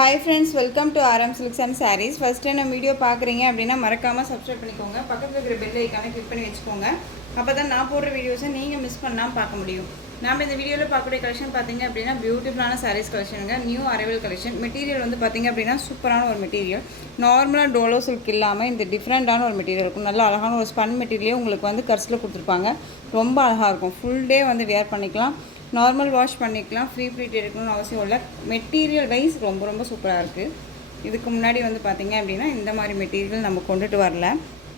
Hi friends, welcome to RM Silks and Sarees. First time நம்ம video பார்க்குறீங்க அப்படின்னா மறக்காமல் சப்ஸ்கிரைப் பண்ணிக்கோங்க. பக்கத்தில் இருக்கிற பெல் ஐக்கானை கிளிக் பண்ணி வச்சுக்கோங்க. அப்போ தான் நான் போடுற வீடியோஸை நீங்கள் மிஸ் பண்ணாமல் பார்க்க முடியும். நம்ம இந்த வீடியோவில் பார்க்கக்கூடிய கலெக்ஷன் பார்த்தீங்க அப்படின்னா பியூட்டிஃபுல்லான சாரீஸ் கலெக்ஷனுங்க. New arrival collection. மெட்டீரியல் வந்து பார்த்தீங்க அப்படின்னா சூப்பரான ஒரு மெட்டீரியல். நார்மலாக டோலோ சில்க் இல்லாமல் இந்த டிஃப்ரெண்ட்டான ஒரு மெட்டீரியல் இருக்கும். நல்லா அழகான ஒரு ஸ்பன் மெட்டீரியலே உங்களுக்கு வந்து கர்ஸில் கொடுத்துருப்பாங்க. ரொம்ப அழகாக இருக்கும். ஃபுல் டே வந்து வேர் பண்ணிக்கலாம். நார்மல் வாஷ் பண்ணிக்கலாம். ஃப்ரீ ப்ளீட் எடுக்கணும்னு அவசியம் இல்லை. மெட்டீரியல் வைஸ் ரொம்ப சூப்பராக இருக்குது. இதுக்கு முன்னாடி வந்து பார்த்திங்க அப்படின்னா இந்த மாதிரி மெட்டீரியல் நம்ம கொண்டுட்டு வரல.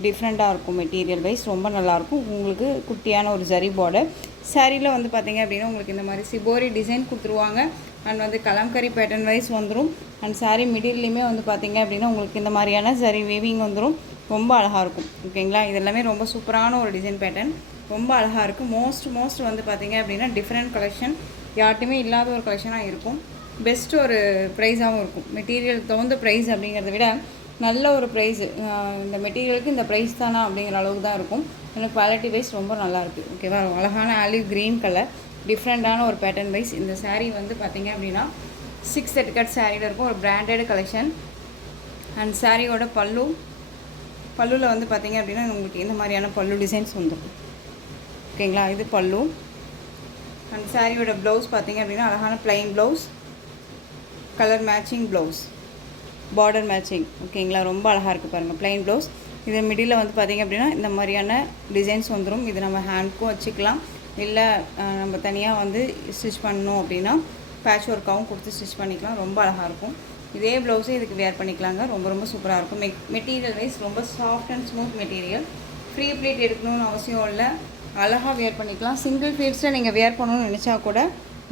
டிஃப்ரெண்ட்டாக இருக்கும். மெட்டீரியல் வைஸ் ரொம்ப நல்லாயிருக்கும். உங்களுக்கு குட்டியான ஒரு ஜரி பார்டர். சாரியில் வந்து பார்த்திங்க அப்படின்னா உங்களுக்கு இந்த மாதிரி சிபோரி டிசைன் கொடுத்துருவாங்க. அண்ட் வந்து கலம்கரி பேட்டர்ன் வைஸ் வந்துடும். அண்ட் சாரீ மிடில்லையுமே வந்து பார்த்திங்க அப்படின்னா உங்களுக்கு இந்த மாதிரியான ஜரி வேவிங் வந்துடும். ரொம்ப அழகாக இருக்கும். ஓகேங்களா? இதெல்லாமே ரொம்ப சூப்பரான ஒரு டிசைன் பேட்டர்ன். ரொம்ப அழகாக இருக்குது. மோஸ்ட் வந்து பார்த்திங்க அப்படின்னா டிஃப்ரெண்ட் கலெக்ஷன். யார்ட்டுமே இல்லாத ஒரு கலெக்ஷனாக இருக்கும். பெஸ்ட் ஒரு ப்ரைஸாகவும் இருக்கும். மெட்டீரியல் தகுந்த ப்ரைஸ் அப்படிங்கிறத விட நல்ல ஒரு ப்ரைஸு. இந்த மெட்டீரியலுக்கு இந்த ப்ரைஸ் தானா அப்படிங்கிற அளவுக்கு தான் இருக்கும். எனக்கு குவாலிட்டி வைஸ் ரொம்ப நல்லாயிருக்கு. ஓகேவா? அழகான ஆலிவ் க்ரீன் கலர், டிஃப்ரெண்ட்டான ஒரு பேட்டர்ன் வைஸ். இந்த சாரீ வந்து பார்த்திங்க அப்படின்னா 6 செட் கட் சாரியில் இருக்கும். ஒரு பிராண்டட் கலெக்ஷன். அண்ட் சாரியோட பல்லுவில் வந்து பார்த்திங்க அப்படின்னா உங்களுக்கு இந்த மாதிரியான பல்லு டிசைன்ஸ் வந்துடும். ஓகேங்களா? இது பல்லு. அண்ட் சாரியோட ப்ளவுஸ் பார்த்திங்க அப்படின்னா அழகான plain blouse, colour matching blouse, border matching. ஓகேங்களா? ரொம்ப அழகாக இருக்குது பாருங்கள். Plain blouse. இது மிடில் வந்து பார்த்திங்க அப்படின்னா இந்த மாதிரியான டிசைன்ஸ் வந்துடும். இது நம்ம ஹேண்ட்க்கும் வச்சுக்கலாம். இல்லை நம்ம தனியாக வந்து ஸ்டிச் பண்ணணும் அப்படின்னா பேட்ச் ஒர்க்காகவும் கொடுத்து ஸ்டிச் பண்ணிக்கலாம். ரொம்ப அழகாக இருக்கும். இதே ப்ளவுஸே இதுக்கு வேர் பண்ணிக்கலாங்க. ரொம்ப சூப்பராக இருக்கும். மெட்டீரியல் வைஸ் ரொம்ப soft and smooth material. Pre pleat எடுக்கணும்னு அவசியம் இல்லை. அழகாக வேர் பண்ணிக்கலாம். சிங்கிள் ஃபீட்ஸில் நீங்கள் வேர் பண்ணணும்னு நினச்சா கூட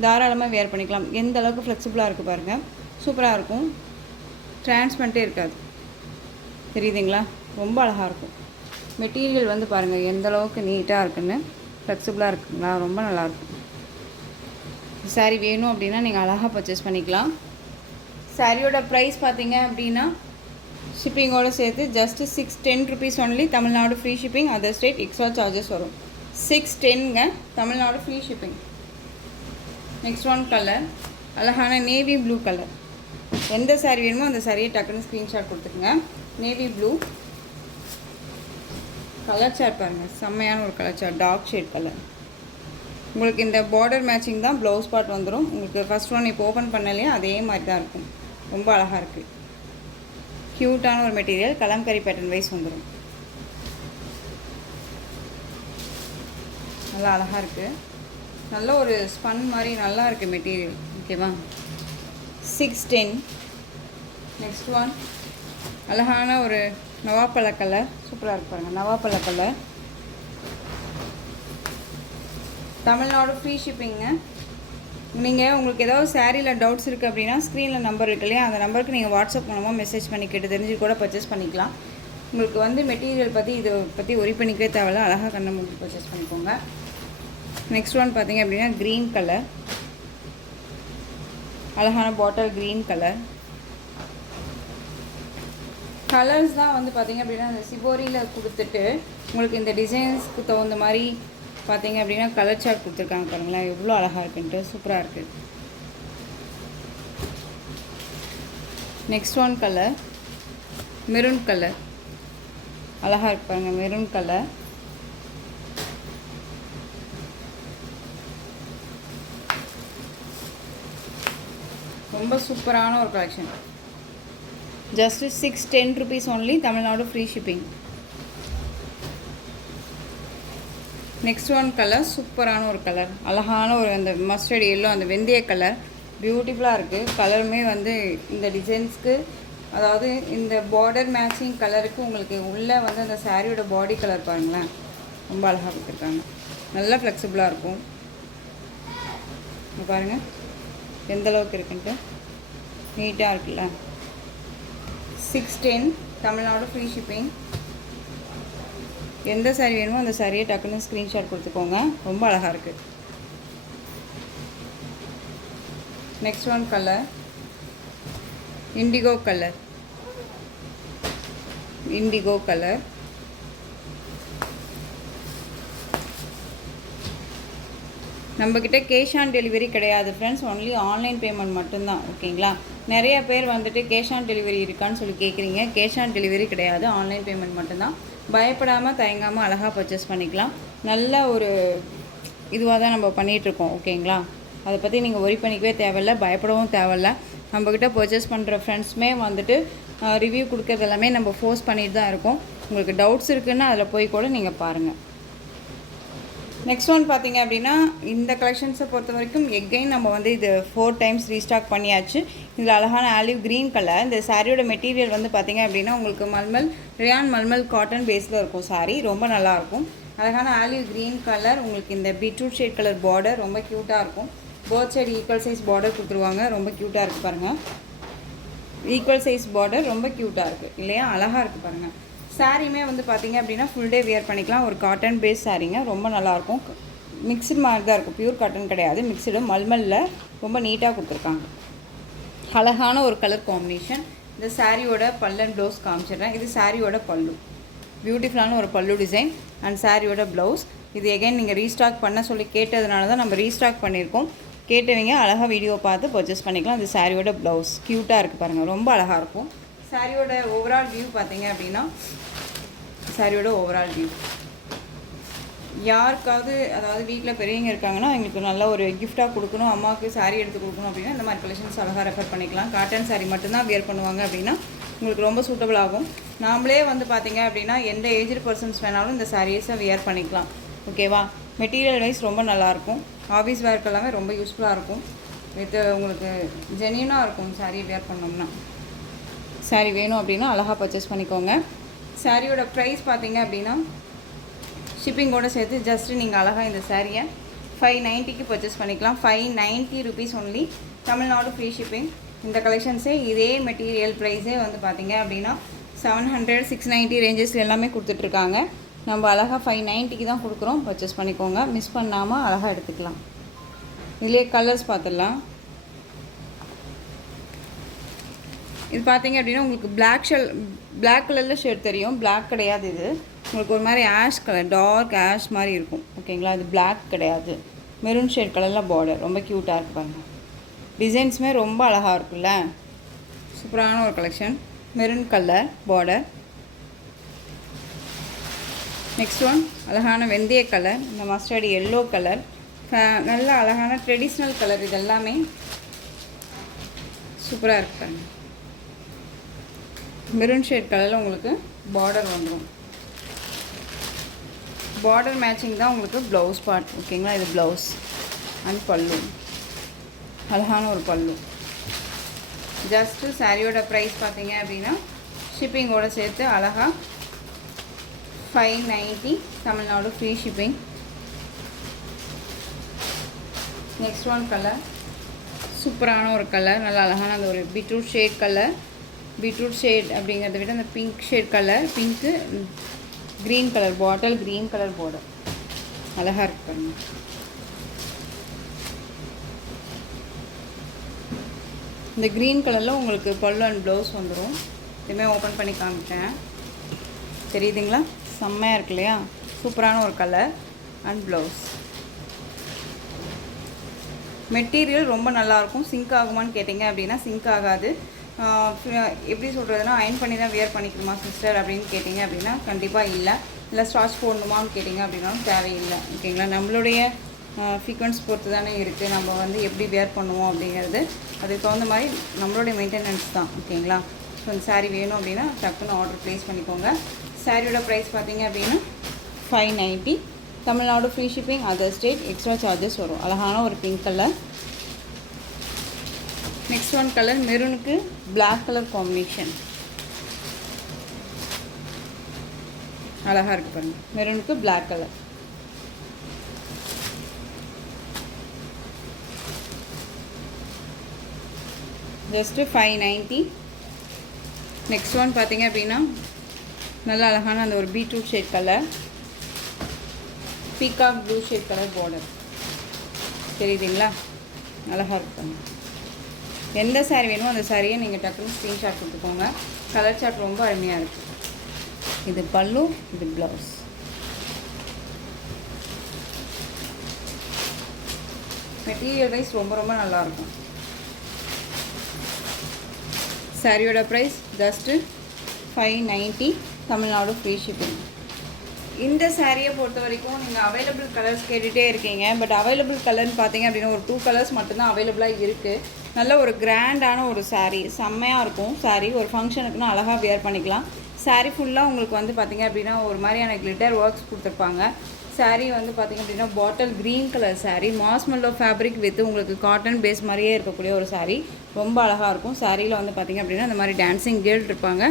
தாராளமாக வேர் பண்ணிக்கலாம். எந்த அளவுக்கு ஃப்ளெக்சிபிளாக இருக்குது பாருங்கள். சூப்பராக இருக்கும். டிரான்ஸ்பரண்ட்டே இருக்காது. தெரியுதுங்களா? ரொம்ப அழகாக இருக்கும். மெட்டீரியல் வந்து பாருங்கள் எந்த அளவுக்கு நீட்டாக இருக்குன்னு. ஃப்ளெக்சிபிளாக இருக்குங்களா? ரொம்ப நல்லாயிருக்கும். சாரீ வேணும் அப்படின்னா நீங்கள் அழகாக பர்ச்சேஸ் பண்ணிக்கலாம். சாரியோட ப்ரைஸ் பார்த்தீங்க அப்படின்னா ஷிப்பிங்கோடு சேர்த்து just 610 rupees only. Tamil Nadu free shipping. Other state extra charges வரும். 610ங்க. Tamil Nadu free shipping. Next one colour அழகான நேவி ப்ளூ கலர். எந்த சாரீ வேணுமோ அந்த சாரியை டக்குன்னு ஸ்க்ரீன்ஷாட் கொடுத்துக்குங்க. நேவி ப்ளூ கலர் சார்ட் பாருங்கள். செம்மையான ஒரு colour chart. Dark shade colour. உங்களுக்கு இந்த பார்டர் மேட்சிங் தான் ப்ளவுஸ் பார்ட் வந்துடும். உங்களுக்கு ஃபஸ்ட் ஒன் இப்போ ஓப்பன் பண்ணலையே அதே மாதிரி தான் இருக்கும். ரொம்ப அழகாக இருக்குது. க்யூட்டான ஒரு மெட்டீரியல். கலம்கரி பேட்டர்ன் வைஸ் வந்துடும். நல்லா அழகாக இருக்குது. நல்ல ஒரு ஸ்பன் மாதிரி நல்லா இருக்குது மெட்டீரியல். ஓகேவா? 610. நெக்ஸ்ட் ஒன் அழகான ஒரு நவாப்பழ கலர். சூப்பராக இருக்கு பாருங்கள். நவாப்பழ கலர். தமிழ்நாடு ஃப்ரீ ஷிப்பிங்க. நீங்கள் உங்களுக்கு ஏதாவது சாரியில் டவுட்ஸ் இருக்குது அப்படின்னா ஸ்க்ரீனில் நம்பர் இருக்கு இல்லையா, அந்த நம்பருக்கு நீங்கள் வாட்ஸ்அப் மூலமாக மெசேஜ் பண்ணி கேட்டு தெரிஞ்சு கூட பர்ச்சேஸ் பண்ணிக்கலாம். உங்களுக்கு வந்து மெட்டீரியல் பற்றி இதை பற்றி ஒரி பண்ணிக்கவே தேவையில்ல. அழகாக கண்ணை மூடி பர்ச்சேஸ் பண்ணிக்கோங்க. நெக்ஸ்ட் ஒன் பார்த்திங்க அப்படின்னா க்ரீன் கலர். அழகான பாட்டில் க்ரீன் கலர். கலர்ஸ் தான் வந்து பார்த்திங்க அப்படின்னா அந்த சிபோரியில் கொடுத்துட்டு உங்களுக்கு இந்த டிசைன்ஸ்க்கு தகுந்த மாதிரி பார்த்திங்க அப்படின்னா கலர் சார்ட் கொடுத்துருக்காங்க பாருங்களேன். எவ்வளோ அழகாக இருக்குன்ட்டு. சூப்பராக இருக்குது. Next one colour maroon colour. அழகாக இருக்கு பாருங்கள். Maroon colour. ரொம்ப சூப்பரான ஒரு collection. Just 610 rupees only. Tamil Nadu free shipping. Next one colour சூப்பரான ஒரு கலர். அழகான ஒரு அந்த மஸ்டர்ட் எல்லோ, அந்த வெந்தய கலர். பியூட்டிஃபுல்லாக இருக்குது. கலருமே வந்து இந்த டிசைன்ஸ்க்கு, அதாவது இந்த பார்டர் மேட்சிங் கலருக்கு உங்களுக்கு உள்ளே வந்து அந்த சாரியோட பாடி கலர் பாருங்களேன். ரொம்ப அழகாக கொடுத்துருக்காங்க. நல்லா ஃப்ளெக்சிபிளாக இருக்கும். பாருங்கள் எந்தளவுக்கு இருக்குன்ட்டு. நீட்டாக இருக்குல்ல. 610. Tamil Nadu free shipping. எந்த சாரீ வேணுமோ அந்த சாரியை டக்குன்னு ஸ்க்ரீன்ஷாட் கொடுத்துக்கோங்க. ரொம்ப அழகாக இருக்குது. Next one colour indigo colour. Indigo colour. நம்மக்கிட்ட கேஷ் ஆன் டெலிவரி கிடையாது ஃப்ரெண்ட்ஸ். ஒன்லி ஆன்லைன் பேமெண்ட் மட்டும்தான். ஓகேங்களா? நிறைய பேர் வந்துட்டு கேஷ் ஆன் டெலிவரி இருக்கான்னு சொல்லி கேட்குறீங்க. கேஷ் ஆன் டெலிவரி கிடையாது, ஆன்லைன் பேமெண்ட் மட்டும்தான். பயப்படாமல் தயங்காமல் அழகாக பர்ச்சேஸ் பண்ணிக்கலாம். நல்ல ஒரு இதுவாக தான் நம்ம பண்ணிகிட்ருக்கோம். ஓகேங்களா, அதை பற்றி நீங்கள் ஒரி பண்ணிக்கவே தேவையில்லை, பயப்படவும் தேவையில்லை. நம்மக்கிட்ட பர்ச்சேஸ் பண்ணுற ஃப்ரெண்ட்ஸுமே வந்துட்டு ரிவ்யூ கொடுக்குறது எல்லாமே நம்ம ஃபோர்ஸ் பண்ணிட்டு தான் இருக்கோம். உங்களுக்கு டவுட்ஸ் இருக்குதுன்னா அதில் போய் கூட நீங்கள் பாருங்கள். நெக்ஸ்ட் ஒன் பார்த்தீங்க அப்படின்னா, இந்த கலெக்ஷன்ஸை பொறுத்த வரைக்கும் எகைன் நம்ம வந்து இது 4 டைம்ஸ் ரீஸ்டாக் பண்ணியாச்சு. இதில் அழகான ஆலிவ் க்ரீன் கலர். இந்த சாரியோட மெட்டீரியல் வந்து பார்த்திங்க அப்படின்னா உங்களுக்கு மல்மல் ரியான் மல்மல் காட்டன் பேஸில் இருக்கும் சாரீ. ரொம்ப நல்லாயிருக்கும். அழகான ஆலிவ் க்ரீன் கலர். உங்களுக்கு இந்த பீட்ரூட் ஷேட் கலர் பார்டர் ரொம்ப க்யூட்டாக இருக்கும். Both side equal size border கொடுத்துருவாங்க. ரொம்ப க்யூட்டாக இருக்குது பாருங்கள். ஈக்குவல் சைஸ் பார்டர் ரொம்ப க்யூட்டாக இருக்குது இல்லையா, அழகாக இருக்குது பாருங்கள். சாரியுமே வந்து பார்த்திங்க அப்படின்னா ஃபுல் டே வியர் பண்ணிக்கலாம். ஒரு காட்டன் பேஸ் சாரீங்க, ரொம்ப நல்லாயிருக்கும். மிக்சடு மாதிரி தான் இருக்கும், பியூர் காட்டன் கிடையாது, மிக்சடு. மல்மலில் ரொம்ப நீட்டாக கொடுத்துருக்காங்க. அழகான ஒரு கலர் காம்பினேஷன். இந்த சாரியோட பல்லன் ப்ளவுஸ் காமிச்சிடுறேன். இது சாரியோட பல்லு, பியூட்டிஃபுல்லான ஒரு பல்லு டிசைன் அண்ட் சாரியோட ப்ளவுஸ். இது எகைன் நீங்கள் ரீஸ்டாக் பண்ண சொல்லி கேட்டதுனால தான் நம்ம ரீஸ்டாக் பண்ணியிருக்கோம். கேட்டவங்க அழகாக வீடியோ பார்த்து பர்ச்சேஸ் பண்ணிக்கலாம். இந்த சாரியோட ப்ளவுஸ் க்யூட்டாக இருக்குது பாருங்கள், ரொம்ப அழகாக இருக்கும். சாரியோட ஓவரால் வியூ பார்த்தீங்க அப்படின்னா, சாரியோட ஓவரால் வியூ யாருக்காவது, அதாவது வீட்டில் பெரியவங்க இருக்காங்கன்னா எங்களுக்கு நல்ல ஒரு கிஃப்டாக கொடுக்கணும், அம்மாவுக்கு சாரீ எடுத்து கொடுக்கணும் அப்படின்னா இந்த மாதிரி கலெக்ஷன்ஸ் அழகாக ரெஃபர் பண்ணிக்கலாம். காட்டன் சாரீ மட்டும்தான் வியர் பண்ணுவாங்க அப்படின்னா உங்களுக்கு ரொம்ப சூட்டபிள் ஆகும். நாமளே வந்து பார்த்திங்க அப்படின்னா எந்த ஏஜ்டு பர்சன்ஸ் வேணாலும் இந்த சாரீஸை வியர் பண்ணிக்கலாம். ஓகேவா, மெட்டீரியல் வைஸ் ரொம்ப நல்லாயிருக்கும். ஆஃபீஸ் வேர்க்கு எல்லாமே ரொம்ப யூஸ்ஃபுல்லாக இருக்கும். இது உங்களுக்கு ஜென்யூனாக இருக்கும் சாரீ வியர் பண்ணோம்னா. சாரீ வேணும் அப்படின்னா அழகாக பர்ச்சேஸ் பண்ணிக்கோங்க. சாரியோட ப்ரைஸ் பார்த்தீங்க அப்படின்னா ஷிப்பிங்கோடு சேர்த்து ஜஸ்ட்டு நீங்கள் அழகாக இந்த சாரியை 590க்கு பர்ச்சேஸ் பண்ணிக்கலாம். 590 rupees only, Tamil Nadu free shipping. இந்த கலெக்ஷன்ஸே இதே மெட்டீரியல் ப்ரைஸே வந்து பார்த்திங்க அப்படின்னா 700, 690 ரேஞ்சஸ் எல்லாமே கொடுத்துட்ருக்காங்க. நம்ம அழகாக 590க்கு தான் கொடுக்குறோம். பர்ச்சேஸ் பண்ணிக்கோங்க, மிஸ் பண்ணாமல் அழகாக எடுத்துக்கலாம். இதிலே கலர்ஸ் பார்த்துடலாம். இது பார்த்தீங்க அப்படின்னா உங்களுக்கு பிளாக் கலரில் ஷேட் தெரியும். பிளாக் கிடையாது, இது உங்களுக்கு ஒரு மாதிரி ஆஷ் கலர், டார்க் ஆஷ் மாதிரி இருக்கும். ஓகேங்களா, இது பிளாக் கிடையாது, மெரூன் ஷேட் கலரில் பார்டர் ரொம்ப க்யூட்டாக இருக்குது பாருங்கள். டிசைன்ஸுமே ரொம்ப அழகாக இருக்குல்ல, சூப்பரான ஒரு collection. Maroon colour border. Next one அழகான வெந்தய கலர், இந்த மஸ்டர்ட் எல்லோ கலர், நல்ல அழகான ட்ரெடிஷ்னல் கலர். இது எல்லாமே சூப்பராக இருக்கு பாருங்கள். மெரூன் ஷேட் கலரில் உங்களுக்கு பார்டர் வந்துடும். பார்டர் மேட்சிங் தான் உங்களுக்கு ப்ளவுஸ் பார்ட். ஓகேங்களா, இது ப்ளவுஸ் அண்ட் பல்லு, அழகான ஒரு பல்லு. ஜஸ்ட்டு சாரியோட ப்ரைஸ் பார்த்தீங்க அப்படின்னா ஷிப்பிங்கோடு சேர்த்து அழகாக 590, Tamil Nadu free shipping. Next one colour, சூப்பரான ஒரு கலர், நல்லா அழகான அந்த ஒரு beetroot shade colour. Beetroot shade அப்படிங்கிறத விட அந்த pink shade colour, pink green colour, பாட்டில் க்ரீன் கலர் பார்டர், அழகாக இருக்கு பாருங்க. இந்த க்ரீன் கலரில் உங்களுக்கு பல்லு அண்ட் ப்ளவுஸ் வந்துடும். இதுவுமே ஓப்பன் பண்ணி காமிக்கிறேன், தெரியுதுங்களா, செம்மையாக இருக்கு இல்லையா, சூப்பரான ஒரு கலர் அண்ட் ப்ளவுஸ். மெட்டீரியல் ரொம்ப நல்லாயிருக்கும். சிங்க் ஆகுமான்னு கேட்டிங்க அப்படின்னா சிங்க் ஆகாது. எப்படி சொல்கிறதுனா, அயன் பண்ணி தான் வியர் பண்ணிக்கணுமா சிஸ்டர் அப்படின்னு கேட்டிங்க அப்படின்னா கண்டிப்பாக இல்லை ஸ்டார்ச் போடணுமான்னு கேட்டிங்க அப்படின்னாலும் தேவையில்லை. ஓகேங்களா, நம்மளுடைய ஃப்ரீக்வன்ஸ் பொறுத்து தானே இருக்குது. நம்ம வந்து எப்படி வியர் பண்ணுவோம் அப்படிங்கிறது அதுக்கு தகுந்த மாதிரி நம்மளுடைய மெயின்டெனன்ஸ் தான். ஓகேங்களா, ஸோ இந்த சாரீ வேணும் அப்படின்னா டக்குன்னு ஆர்டர் ப்ளேஸ் பண்ணிக்கோங்க. சாரியோட ப்ரைஸ் பார்த்தீங்க அப்படின்னா 590, Tamil Nadu free shipping, other state extra charges வரும். அழகான ஒரு pink colour. Next one colour மெரூனுக்கு பிளாக் கலர் காம்பினேஷன், அழகாக இருக்குது பாருங்கள். மெரூனுக்கு black colour. Just 590. Next one பார்த்தீங்க அப்படின்னா நல்லா அழகான அந்த ஒரு beetroot shade colour, peacock blue shade colour border, தெரியுதுங்களா, அழகாக இருப்பாங்க. எந்த சாரீ வேணுமோ அந்த சாரியை நீங்கள் டக்குன்னு ஸ்க்ரீன்ஷாட் கொடுத்துக்கோங்க. கலர் சார்ட் ரொம்ப அருமையாக இருக்குது. இது பல்லு, இது ப்ளவுஸ். மெட்டீரியல் வைஸ் ரொம்ப ரொம்ப நல்லாயிருக்கும். சாரியோட price just 590, Tamil Nadu free shipping. இந்த சாரியை பொறுத்த வரைக்கும் நீங்கள் அவைலபிள் கலர்ஸ் கேட்டுகிட்டே இருக்கீங்க. பட் அவைலபிள் கலர்னு பார்த்தீங்க அப்படின்னா ஒரு 2 கலர்ஸ் மட்டும்தான் அவைலபிளாக இருக்குது. நல்ல ஒரு கிராண்டான ஒரு சாரீ, செம்மையாக இருக்கும் சாரீ. ஒரு ஃபங்க்ஷனுக்குன்னு அழகாக வியர் பண்ணிக்கலாம். சாரீ ஃபுல்லாக உங்களுக்கு வந்து பார்த்திங்க அப்படின்னா ஒரு மாதிரியான கிளிட்டர் ஒர்க்ஸ் கொடுத்துருப்பாங்க. சாரீ வந்து பார்த்திங்க அப்படின்னா bottle green colour sari, marshmallow fabric with உங்களுக்கு காட்டன் பேஸ் மாதிரியே இருக்கக்கூடிய ஒரு சாரீ. ரொம்ப அழகாக இருக்கும். சாரியில் வந்து பார்த்திங்க அப்படின்னா இந்த மாதிரி டான்ஸிங் கேர்ள் இருப்பாங்க.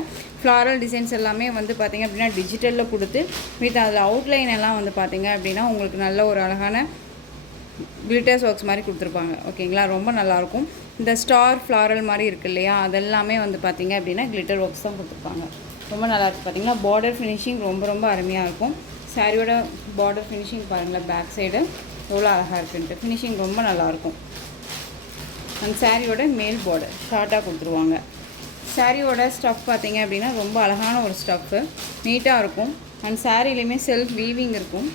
ஃப்ளாரல் டிசைன்ஸ் எல்லாமே வந்து பார்த்திங்க அப்படின்னா டிஜிட்டலில் கொடுத்து வித் அதில் அவுட்லைன் எல்லாம் வந்து பார்த்திங்க அப்படின்னா உங்களுக்கு நல்ல ஒரு அழகான கிளிட்டர்ஸ் ஒர்க்ஸ் மாதிரி கொடுத்துருப்பாங்க. ஓகேங்களா, ரொம்ப நல்லாயிருக்கும். இந்த ஸ்டார் ஃப்ளாரல் மாதிரி இருக்குது இல்லையா, அதெல்லாமே வந்து பார்த்திங்க அப்படின்னா கிளிட்டர் ஒர்க்ஸ் தான் கொடுத்துருப்பாங்க. ரொம்ப நல்லாயிருக்கு. பார்த்திங்கன்னா பார்டர் ஃபினிஷிங் ரொம்ப ரொம்ப அருமையாக இருக்கும். சாரியோட பார்டர் ஃபினிஷிங் பாருங்களேன், பேக் சைடு எவ்வளோ அழகாக இருக்குன்ட்டு. ஃபினிஷிங் ரொம்ப நல்லாயிருக்கும். அந்த சாரியோட மேல் பார்டர் ஷார்ட்டாக கொடுத்துருவாங்க. சாரியோட ஸ்டஃப் பார்த்திங்க அப்படின்னா ரொம்ப அழகான ஒரு ஸ்டஃப்பு, நீட்டாக இருக்கும். அண்ட் சாரிலையுமே செல்ஃப் வீவிங் இருக்கும்,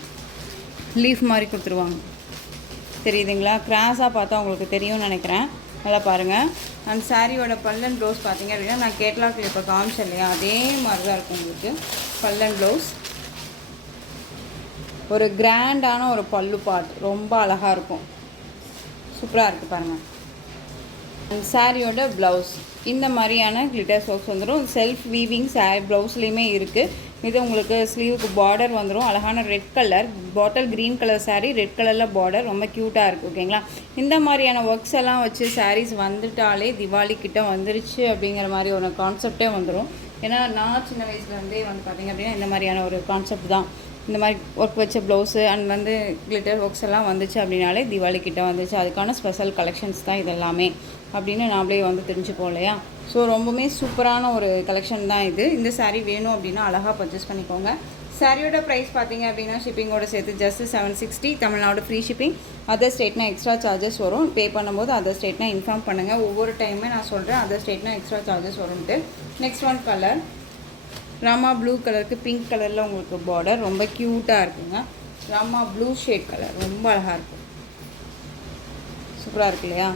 லீஃப் மாதிரி கொடுத்துருவாங்க. தெரியுதுங்களா, கிராஸாக பார்த்தா உங்களுக்கு தெரியும்னு நினைக்கிறேன். நல்லா பாருங்கள். அண்ட் சாரியோட பல்லன் ப்ளவுஸ் பார்த்திங்க அப்படின்னா நான் கேட்லாக் இப்போ காமிச்சேன் இல்லையா, அதே மாதிரி தான் இருக்கும் உங்களுக்கு பல்லன் ப்ளவுஸ். ஒரு கிராண்டான ஒரு பல்லு பாட், ரொம்ப அழகாக இருக்கும், சூப்பராக இருக்குது பாருங்கள். அண்ட் சாரியோட ப்ளவுஸ் இந்த மாதிரியான கிளிட்டர் ஒர்க்ஸ் வந்துடும். செல்ஃப் வீவிங் சாரி ப்ளவுஸ்லேயுமே இருக்குது. இது உங்களுக்கு ஸ்லீவுக்கு பார்டர் வந்துடும். அழகான red colour bottle green colour sari, red கலரில் பார்டர், ரொம்ப க்யூட்டாக இருக்குது. ஓகேங்களா, இந்த மாதிரியான ஒர்க்ஸ் எல்லாம் வச்சு சாரீஸ் வந்துட்டாலே திவாலி கிட்ட வந்துருச்சு அப்படிங்கிற மாதிரி ஒரு கான்செப்டே வந்துடும். ஏன்னா நான் சின்ன வயசுலேருந்தே வந்து பார்த்திங்க அப்படின்னா இந்த மாதிரியான ஒரு கான்செப்ட் தான். இந்த மாதிரி ஒர்க் வச்ச ப்ளவுஸு அண்ட் வந்து கிளிட்டர் ஒர்க்ஸ் எல்லாம் வந்துச்சு அப்படின்னாலே திவாலி கிட்ட வந்துச்சு, அதுக்கான ஸ்பெஷல் கலெக்ஷன்ஸ் தான் இதெல்லாமே அப்படின்னு நாமளே வந்து தெரிஞ்சுப்போம் இல்லையா. ஸோ ரொம்பவுமே சூப்பரான ஒரு கலெக்ஷன் தான் இது. இந்த சாரீ வேணும் அப்படின்னா அழகாக பர்ச்சேஸ் பண்ணிக்கோங்க. சாரியோட ப்ரைஸ் பார்த்தீங்க அப்படின்னா ஷிப்பிங்கோட சேர்த்து just 760, Tamil Nadu free shipping. Other ஸ்டேட்னா எக்ஸ்ட்ரா சார்ஜஸ் வரும். பே பண்ணும்போது அதர் ஸ்டேட்னா இன்ஃபார்ம் பண்ணுங்கள். ஒவ்வொரு டைமே நான் சொல்கிறேன் அதர் ஸ்டேட்னா எக்ஸ்ட்ரா சார்ஜஸ் வரும்ட்டு. Next one colour Rama blue கலருக்கு பிங்க் கலரில் உங்களுக்கு பார்டர் ரொம்ப க்யூட்டாக இருக்குங்க. ராமா ப்ளூ ஷேட் கலர் ரொம்ப அழகாக இருக்கும், சூப்பராக இருக்கு இல்லையா.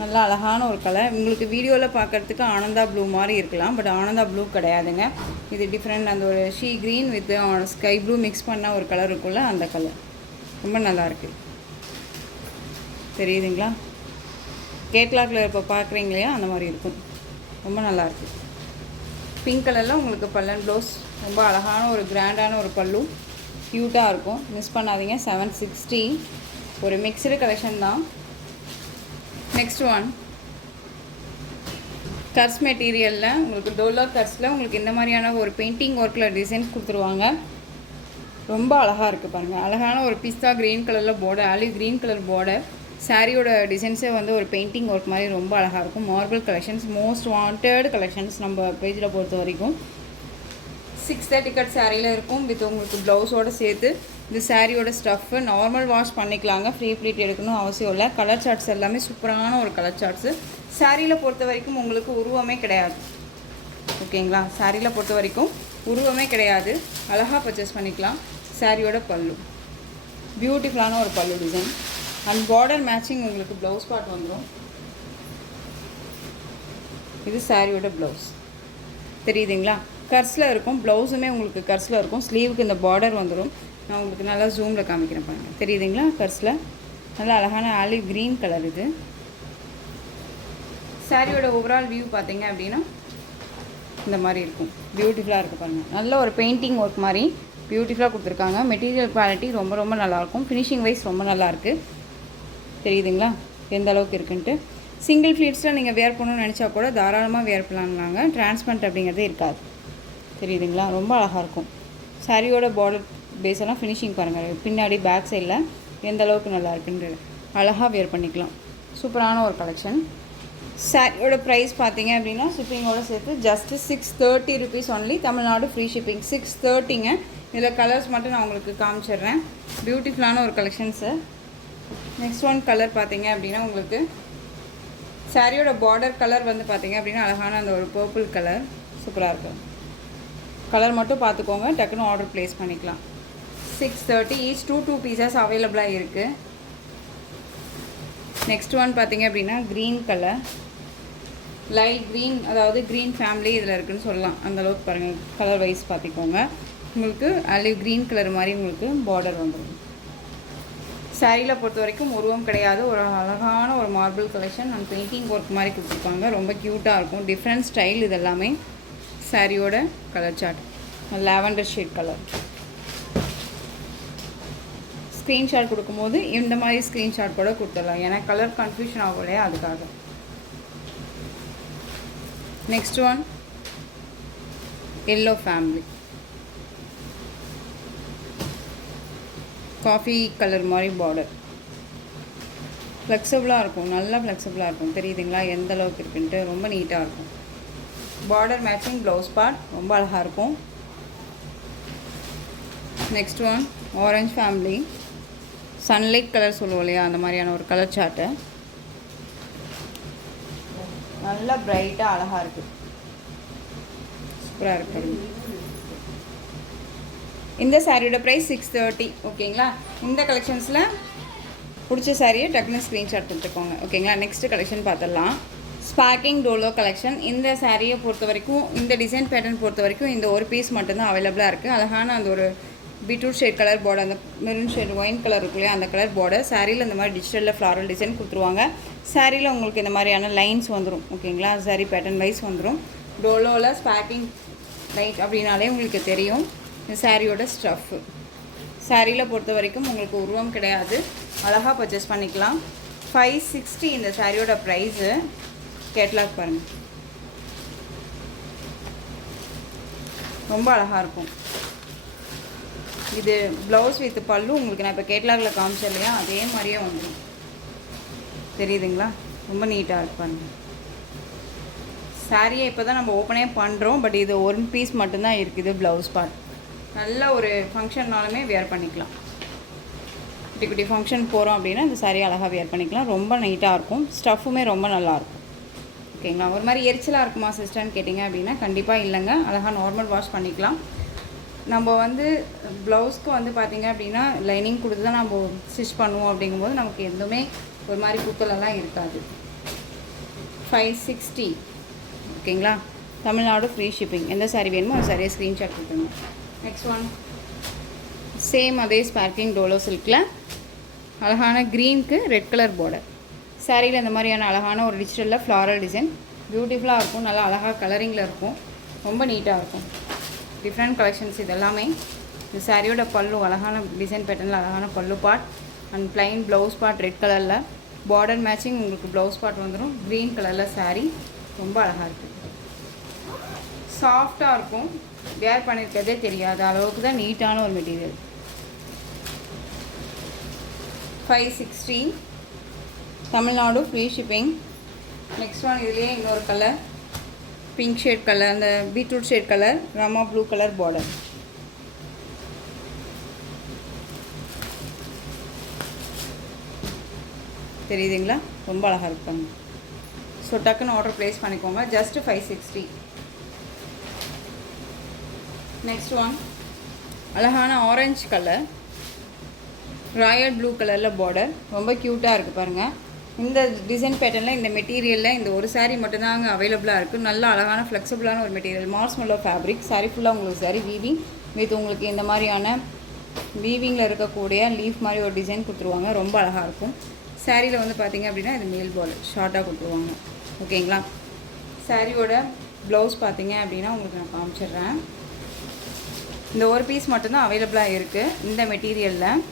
நல்லா அழகான ஒரு கலர். உங்களுக்கு வீடியோவில் பார்க்குறதுக்கு ஆனந்தா ப்ளூ மாதிரி இருக்கலாம், பட் ஆனந்தா ப்ளூ கிடையாதுங்க. இது டிஃப்ரெண்ட். அந்த ஒரு she green with sky blue mix பண்ண ஒரு கலர் இருக்குல்ல, அந்த கலர் ரொம்ப நல்லாயிருக்கு. தெரியுதுங்களா, கேட்லாகில் இப்போ பார்க்குறீங்க இல்லையா, அந்த மாதிரி இருக்கும், ரொம்ப நல்லாயிருக்கு. பிங்க் கலரில் உங்களுக்கு பல்லன் ப்ளவுஸ், ரொம்ப அழகான ஒரு கிராண்டான ஒரு பல்லு, க்யூட்டாக இருக்கும். மிஸ் பண்ணாதீங்க. 760 ஒரு மிக்சடு கலெக்ஷன் தான். நெக்ஸ்ட் ஒன் கர்ஸ் மெட்டீரியலில் உங்களுக்கு டோலா கர்ஸில் உங்களுக்கு இந்த மாதிரியான ஒரு பெயிண்டிங் ஒர்க்கில் டிசைன்ஸ் கொடுத்துருவாங்க. ரொம்ப அழகாக இருக்குது பாருங்கள். அழகான ஒரு பிஸ்தா க்ரீன் கலரில் border, olive green colour border. சாரியோட டிசைன்ஸே வந்து ஒரு பெயிண்டிங் ஒர்க் மாதிரி ரொம்ப அழகாக இருக்கும். Marble collections, most wanted collections நம்ம பேஜில் பொறுத்த வரைக்கும். 630 கட் சாரியில் இருக்கும் வித் உங்களுக்கு ப்ளவுஸோடு சேர்த்து. இந்த சாரியோட ஸ்டஃப்பு நார்மல் வாஷ் பண்ணிக்கலாங்க, ஃப்ரீ ப்ளீட் எடுக்கணும் அவசியம் இல்லை. கலர் சார்ட்ஸ் எல்லாமே சூப்பரான ஒரு கலர் சார்ட்ஸு. சாரியில் பொறுத்த வரைக்கும் உங்களுக்கு உருவமே கிடையாது. ஓகேங்களா, சாரியில் பொறுத்த வரைக்கும் உருவமே கிடையாது, அழகாக பர்ச்சேஸ் பண்ணிக்கலாம். சாரியோட பல்லு பியூட்டிஃபுல்லான ஒரு பல்லு டிசைன் அண்ட் பார்டர் மேட்சிங் உங்களுக்கு ப்ளவுஸ் பார்ட் வந்துடும். இது சாரியோட ப்ளவுஸ் தெரியுதுங்களா, கர்ஸில் இருக்கும். ப்ளவுஸுமே உங்களுக்கு கர்ஸில் இருக்கும். ஸ்லீவுக்கு இந்த பார்டர் வந்துடும். நான் உங்களுக்கு நல்லா ஜூமில் காமிக்கிறேன் பாருங்கள், தெரியுதுங்களா. கர்ஸில் நல்லா அழகான ஆலிவ் க்ரீன் கலர். இது சாரியோட ஓவரால் வியூ பார்த்தீங்க அப்படின்னா இந்த மாதிரி இருக்கும். பியூட்டிஃபுல்லாக இருக்குது பாருங்கள். நல்ல ஒரு பெயிண்டிங் ஒர்க் மாதிரி பியூட்டிஃபுல்லாக கொடுத்துருக்காங்க. மெட்டீரியல் குவாலிட்டி ரொம்ப ரொம்ப நல்லாயிருக்கும். ஃபினிஷிங் வைஸ் ரொம்ப நல்லாயிருக்கு. தெரியுதுங்களா எந்த அளவுக்கு இருக்குன்ட்டு. சிங்கிள் ஃப்ளீட்ஸில் நீங்கள் வேர் பண்ணணும்னு நினச்சா கூட தாராளமாக வேர் பண்ணலாங்க. டிரான்ஸ்பரண்ட் அப்படிங்கிறதே இருக்காது. தெரியுதுங்களா, ரொம்ப அழகாக இருக்கும். சாரியோட பார்டர் பேஸ் எல்லாம் ஃபினிஷிங் பாருங்கள், பின்னாடி பேக் சைடில் எந்த அளவுக்கு நல்லா இருக்குன்றது அழகாக வேர் பண்ணிக்கலாம். சூப்பரான ஒரு கலெக்ஷன். சாரியோட ப்ரைஸ் பார்த்தீங்க அப்படின்னா ஷிப்பிங்கோடு சேர்த்து just 630 rupees only, Tamil Nadu free shipping. 630ங்க. இதில் கலர்ஸ் மட்டும் நான் உங்களுக்கு காமிச்சிடுறேன். பியூட்டிஃபுல்லான ஒரு கலெக்ஷன்ஸு. நெக்ஸ்ட் ஒன் கலர் பார்த்தீங்க அப்படின்னா உங்களுக்கு சாரியோட பார்டர் கலர் வந்து பார்த்தீங்க அப்படின்னா அழகான அந்த ஒரு பர்பிள் கலர், சூப்பராக இருக்கும். கலர் மட்டும் பார்த்துக்கோங்க, டக்குன்னு ஆர்டர் ப்ளேஸ் பண்ணிக்கலாம். 630 ஈச் 2 பீசஸ் அவைலபிளாக இருக்குது. நெக்ஸ்ட் ஒன் பார்த்தீங்க அப்படின்னா க்ரீன் கலர், லைட் க்ரீன், அதாவது க்ரீன் ஃபேமிலி இதில் இருக்குதுன்னு சொல்லலாம். அந்தளவுக்கு பாருங்கள், கலர் வைஸ் பார்த்துக்கோங்க. உங்களுக்கு ஆலிவ் க்ரீன் கலர் மாதிரி உங்களுக்கு பார்டர் வந்துடும். சாரியில் பொறுத்த வரைக்கும் உருவம் கிடையாது, ஒரு அழகான ஒரு marble collection and painting work மாதிரி கொடுத்துருப்பாங்க. ரொம்ப க்யூட்டாக இருக்கும். டிஃப்ரெண்ட் ஸ்டைல் இது எல்லாமே. சாரியோட colour chart lavender shade colour. Screenshot கொடுக்கும்போது இந்த மாதிரி ஸ்க்ரீன்ஷாட் கூட கொடுத்துடலாம், ஏன்னா கலர் கன்ஃபியூஷன் ஆகும் இல்லையா, அதுக்காக. Next one yellow family. Coffee colour மாதிரி பார்டர். ஃப்ளெக்சிபிளாக இருக்கும், நல்லா ஃப்ளெக்சிபிளாக இருக்கும். தெரியுதுங்களா எந்த அளவுக்கு இருக்குன்ட்டு? ரொம்ப நீட்டாக இருக்கும். பார்டர் மேட்சிங் ப்ளவுஸ் பார்ட் ரொம்ப அழகாக இருக்கும். Next one orange family. Sunlight colour சொல்லுவோம் இல்லையா, அந்த மாதிரியான ஒரு கலர் சார்ட்டு. நல்லா பிரைட்டாக அழகாக இருக்குது, சூப்பராக இருக்குது. இந்த சாரியோட ப்ரைஸ் 630. ஓகேங்களா? இந்த கலெக்ஷன்ஸில் பிடிச்ச சாரியை டக்குன்னு ஸ்க்ரீன்ஷாட் கொடுத்துக்கோங்க. ஓகேங்களா? நெக்ஸ்ட்டு கலெக்ஷன் பார்த்துடலாம். Sparking Dolo collection. இந்த சாரியை பொறுத்த வரைக்கும், இந்த டிசைன் பேட்டர்ன் பொறுத்த வரைக்கும் இந்த ஒரு பீஸ் மட்டும்தான் அவைலபிளாக இருக்குது. அழகான அந்த ஒரு பீட்ரூட் ஷேட் கலர் பார்டர், அந்த மெரூன் ஷேட் ஒயின் கலர் இருக்கு இல்லையா, அந்த கலர் பார்டர். சாரியில் இந்த மாதிரி டிஜிட்டலில் ஃப்ளாரல் டிசைன் கொடுத்துருவாங்க. சாரியில் உங்களுக்கு இந்த மாதிரியான லைன்ஸ் வந்துடும். ஓகேங்களா? சாரி பேட்டர்ன் வைஸ் வந்துடும். டோலோவில் ஸ்பார்க்கிங் லைட் அப்படின்னாலே உங்களுக்கு தெரியும். இந்த சாரியோட ஸ்டஃப்பு. சாரியில் பொறுத்த வரைக்கும் உங்களுக்கு உருவம் கிடையாது, அழகாக பர்ச்சேஸ் பண்ணிக்கலாம். 560 இந்த சாரியோட ப்ரைஸு. கேட்லாக் பாருங்கள், ரொம்ப அழகாக இருக்கும். இது ப்ளவுஸ் வித் பல்லு. உங்களுக்கு நான் இப்போ கேட்லாகில் காமிச்சேன் இல்லையா, அதே மாதிரியே வந்துடும். தெரியுதுங்களா? ரொம்ப நீட்டாக இருப்பாங்க. சாரியை இப்போ தான் நம்ம ஓப்பனே பண்ணுறோம், பட் இது ஒரு பீஸ் மட்டும்தான் இருக்குது ப்ளவுஸ் பார்ட். நல்ல ஒரு ஃபங்க்ஷன்னாலுமே வியர் பண்ணிக்கலாம். குட்டி குட்டி ஃபங்க்ஷன் போகிறோம் அப்படின்னா இந்த சாரியை அழகாக வியர் பண்ணிக்கலாம். ரொம்ப நீட்டாக இருக்கும். ஸ்டஃப்புமே ரொம்ப நல்லாயிருக்கும். ஓகேங்களா? ஒரு மாதிரி எரிச்சலாக இருக்குமா சிஸ்டர்னு கேட்டிங்க அப்படின்னா கண்டிப்பாக இல்லைங்க. அழகாக நார்மல் வாஷ் பண்ணிக்கலாம். நம்ம வந்து ப்ளவுஸ்க்கு வந்து பார்த்திங்க அப்படின்னா லைனிங் கொடுத்து தான் நம்ம ஸ்டிச் பண்ணுவோம். அப்படிங்கும்போது நமக்கு எதுவுமே ஒரு மாதிரி குத்தலெல்லாம் இருக்காது. 560. ஓகேங்களா? Tamil Nadu free shipping. எந்த சாரி வேணுமோ அந்த சாரியை ஸ்க்ரீன்ஷாட் கொடுத்துருங்க. நெக்ஸ்ட் ஒன் சேம் அதே ஸ்பார்க்கிங் டோலோ சில்கில் அழகான க்ரீனுக்கு ரெட் கலர் பார்டர். சாரியில் இந்த மாதிரியான அழகான ஒரு டிஜிட்டலில் ஃப்ளாரல் டிசைன் பியூட்டிஃபுல்லாக இருக்கும். நல்லா அழகாக கலரிங்கில் இருக்கும். ரொம்ப நீட்டாக இருக்கும். டிஃப்ரெண்ட் கலெக்ஷன்ஸ் இது எல்லாமே. இந்த சாரியோட பல்லு அழகான டிசைன் பேட்டர்னில் அழகான பல்லு part and plain blouse part red கலரில். பார்டர் மேட்சிங் உங்களுக்கு ப்ளவுஸ் பார்ட் வந்துடும். க்ரீன் கலரில் சாரீ ரொம்ப அழகாக இருக்குது. சாஃப்டாக இருக்கும். வேர் பண்ணியிருக்கிறதே தெரியாத அளவுக்கு தான் நீட்டான ஒரு material. 560 Tamil Nadu free shipping. Next one இதுலேயே இன்னொரு கலர் பிங்க் ஷேட் கலர், அந்த beetroot shade colour, Rama blue colour border. தெரியுதுங்களா? ரொம்ப அழகாக இருப்பாங்க. ஸோ டக்குன்னு ஆர்டர் ப்ளேஸ் பண்ணிக்கோங்க. ஜஸ்ட் 560. நெக்ஸ்ட் ஒன் அழகான ஆரஞ்சு கலர், ராயல் ப்ளூ கலரில் பார்டர். ரொம்ப க்யூட்டாக இருக்குது பாருங்கள். இந்த டிசைன் பேட்டர்னில் இந்த மெட்டீரியலில் இந்த ஒரு சாரீ மட்டும்தான் அங்கே அவைலபிளாக இருக்குது. நல்ல அழகான ஃப்ளெக்சிபிளான ஒரு மெட்டீரியல். மார்ஸ்மெல்லோ ஃபேப்ரிக். சாரீ ஃபுல்லாக உங்களுக்கு சாரீ வீவிங் வித் உங்களுக்கு இந்த மாதிரியான வீவிங்கில் இருக்கக்கூடிய லீஃப் மாதிரி ஒரு டிசைன் கொடுத்துருவாங்க. ரொம்ப அழகாக இருக்கும். சாரியில் வந்து பார்த்திங்க அப்படின்னா இது மேல் பார்டர் ஷார்ட்டாக கொடுத்துருவாங்க. ஓகேங்களா? சாரியோட ப்ளவுஸ் பார்த்திங்க அப்படின்னா உங்களுக்கு நான் காமிச்சிடுறேன். இந்த ஒரு பீஸ் மட்டும்தான் அவைலபிளாக இருக்குது இந்த மெட்டீரியலில்.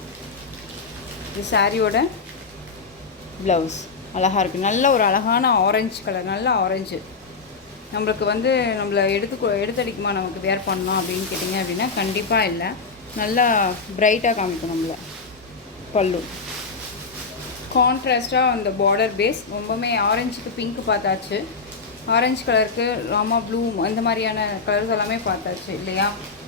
இது சாரியோட ப்ளவுஸ் அழகாக இருக்குது. நல்ல ஒரு அழகான ஆரஞ்சு கலர், நல்ல ஆரஞ்சு. நம்மளுக்கு வந்து நம்மளை எடுத்தடிக்குமா நமக்கு வேர் பண்ணோம் அப்படின்னு கேட்டிங்க அப்படின்னா கண்டிப்பாக இல்லை. நல்லா பிரைட்டாக காமிக்கும் நம்மளை. பல்லு கான்ட்ராஸ்ட்டாக அந்த பார்டர் பேஸ் ரொம்பவுமே ஆரஞ்சுக்கு பிங்க் பார்த்தாச்சு, ஆரஞ்சு கலருக்கு ராமா ப்ளூ, அந்த மாதிரியான கலர்ஸ் எல்லாமே பார்த்தாச்சு இல்லையா.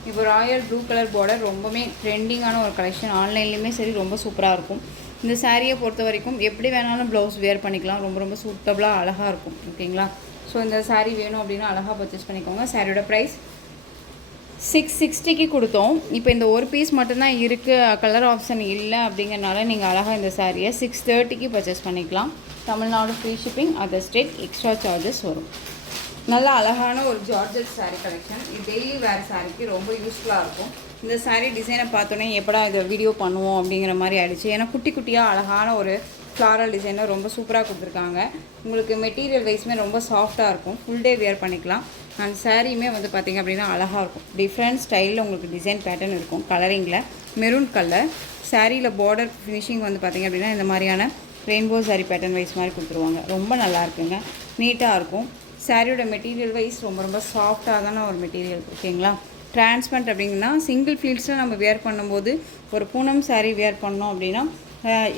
இப்போ ராயல் ப்ளூ கலர் பார்டர் ரொம்பவுமே ட்ரெண்டிங்கான ஒரு கலெக்ஷன். ஆன்லைன்லேயுமே சரி ரொம்ப சூப்பராக இருக்கும். இந்த சாரியை பொறுத்த வரைக்கும் எப்படி வேணாலும் ப்ளவுஸ் வேர் பண்ணிக்கலாம். ரொம்ப ரொம்ப சூட்டபுளாக அழகாக இருக்கும். ஓகேங்களா? ஸோ இந்த சாரீ வேணும் அப்படின்னா அழகாக பர்ச்சேஸ் பண்ணிக்கோங்க. சாரியோட ப்ரைஸ் 660க்கு கொடுத்தோம். இப்போ இந்த ஒரு பீஸ் மட்டும்தான் இருக்குது, கலர் ஆப்ஷன் இல்லை அப்படிங்கிறனால நீங்கள் அழகாக இந்த சாரியை 630க்கு பர்ச்சேஸ் பண்ணிக்கலாம். Tamil Nadu free shipping, other state extra charges வரும். நல்லா அழகான ஒரு ஜார்ஜெட் சாரீ கலெக்ஷன். இது டெய்லி வேர் சாரீக்கு ரொம்ப யூஸ்ஃபுல்லாக இருக்கும். இந்த சாரீ டிசைனை பார்த்தோன்னே எப்படா இதை வீடியோ பண்ணுவோம் அப்படிங்கிற மாதிரி ஆகிடுச்சு. ஏன்னா குட்டி குட்டியாக அழகான ஒரு ஃப்ளாரல் டிசைனர் ரொம்ப சூப்பராக கொடுத்துருக்காங்க. உங்களுக்கு மெட்டீரியல் வைஸுமே ரொம்ப சாஃப்டாக இருக்கும். ஃபுல் டே வியர் பண்ணிக்கலாம். அண்ட் சாரியுமே வந்து பார்த்திங்க அப்படின்னா அழகாக இருக்கும். டிஃப்ரெண்ட் ஸ்டைலில் உங்களுக்கு டிசைன் பேட்டர்ன் இருக்கும். கலரிங்கில் மெரூன் கலர் சாரியில் பார்டர் ஃபினிஷிங் வந்து பார்த்திங்க அப்படின்னா இந்த மாதிரியான ரெயின்போ சாரீ பேட்டர்ன் வைஸ் மாதிரி கொடுத்துருவாங்க. ரொம்ப நல்லா இருக்குங்க, நீட்டாக இருக்கும். சாரியோட மெட்டீரியல் வைஸ் ரொம்ப ரொம்ப சாஃப்டாக தானே ஒரு மெட்டீரியல், ஓகேங்களா. டிரான்ஸ்பரண்ட் அப்படிங்கன்னா சிங்கிள் ஃப்ளீட்ஸில் நம்ம வியர் பண்ணும்போது ஒரு பூனம் சாரீ வியர் பண்ணோம் அப்படின்னா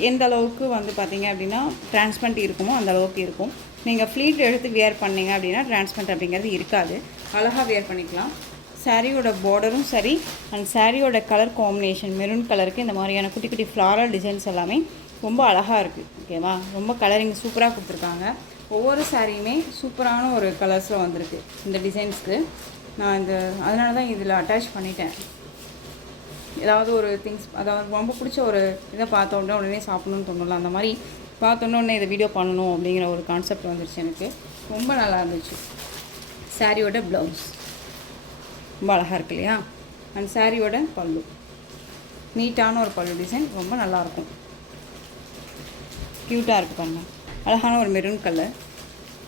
எந்த அளவுக்கு வந்து பார்த்திங்க அப்படின்னா டிரான்ஸ்பரண்ட் இருக்குமோ அந்த அளவுக்கு இருக்கும். நீங்கள் ஃப்ளீட் எடுத்து வியர் பண்ணிங்க அப்படின்னா டிரான்ஸ்பரண்ட் அப்படிங்கிறது இருக்காது. அழகாக வியர் பண்ணிக்கலாம். சாரியோட பார்டரும் சரி அண்ட் சாரியோட கலர் காம்பினேஷன் மெரூன் கலருக்கு இந்த மாதிரியான குட்டி குட்டி ஃப்ளாரல் டிசைன்ஸ் எல்லாமே ரொம்ப அழகாக இருக்குது, ஓகேவா. ரொம்ப கலரிங் சூப்பராக கொடுத்துருக்காங்க. ஒவ்வொரு சாரியுமே சூப்பரான ஒரு கலர்ஸில் வந்திருக்கு. இந்த டிசைன்ஸ்க்கு நான் அதனால தான் இதில் அட்டாச் பண்ணிட்டேன். ஏதாவது ஒரு திங்ஸ், அதாவது ரொம்ப பிடிச்ச ஒரு இதை பார்த்தோன்னே உடனே சாப்பிட்ணுன்னு தோணும்ல, அந்த மாதிரி பார்த்தோன்னே இதை வீடியோ பண்ணணும் அப்படிங்கிற ஒரு கான்செப்ட் வந்துருச்சு எனக்கு. ரொம்ப நல்லா இருந்துச்சு. சாரியோட ப்ளவுஸ் ரொம்ப அழகாக இருக்கு இல்லையா. அண்ட் சாரியோட பல்லு நீட்டான ஒரு பல்லு டிசைன் ரொம்ப நல்லாயிருக்கும். க்யூட்டாக இருக்குது பாருங்கள். அழகான ஒரு மெரூன் கலர்